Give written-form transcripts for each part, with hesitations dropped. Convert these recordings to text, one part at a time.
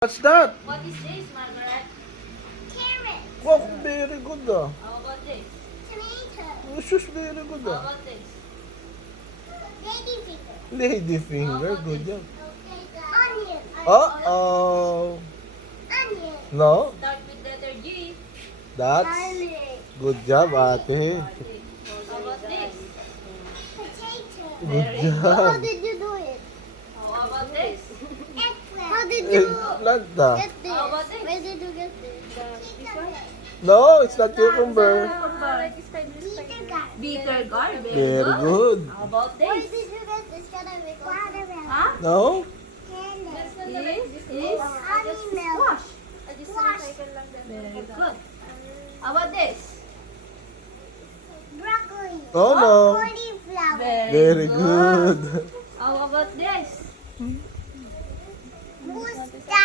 What's that? What is this, Margaret? Carrot. Wow, very good ah. How about this? Tomato. This is very good How ah. about this? Lady finger. Lady finger, Oh, good this. job. Onion. Uh-oh. Onion. No? Start with letter G. That's Garlic. good job, ate. How about this? Potato. Good How job. did you do it? How about this? Eggplant. How did you Eggplant ah. get this? How about this? Where did you get this? No, it's not cucumber. Bitter gourd. Bitter gourd. Very good. How about Where this? did you get this? Can I make watermelon? Huh? No? Candy. Is Honeymelon. squash. Very good. How about this? Broccoli. Oh no. Cauliflower. Very good. How about this? Mustasa.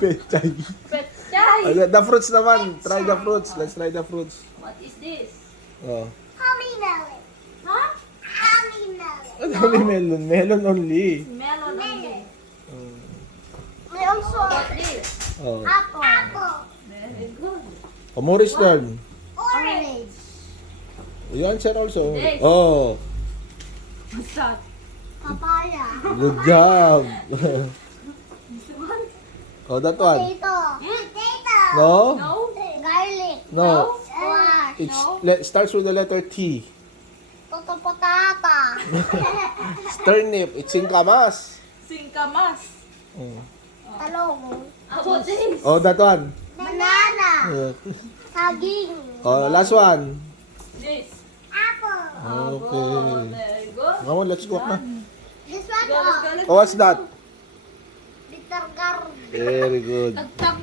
Pechay. Petchay. The fruits naman. Try the fruits. Let's try the fruits. What is this? Oh. Honeymelon. Huh? Honeymelon. Ano only melon? Melon only. Melon only. May also How about this? Oh. apple. Very good. Oh, Morris turn. Orange. You answer also. This. Oh. What's that? Papaya. Good job. This one? Oh, that one. Potato. Potato. No? No? Garlic. No. Squash. It No. starts with the letter T. Toto potata. Turnip. It's singkamas. Singkamas. Oh. Talong. How about this? Oh, that one. Banana. Uh, Saging. Oh, last one. This. Apple. Okay. Very good. Come on, let's go na. This one, Go, let's go, let's Oh, what's that? bitter gourd. Very good. Tag-tag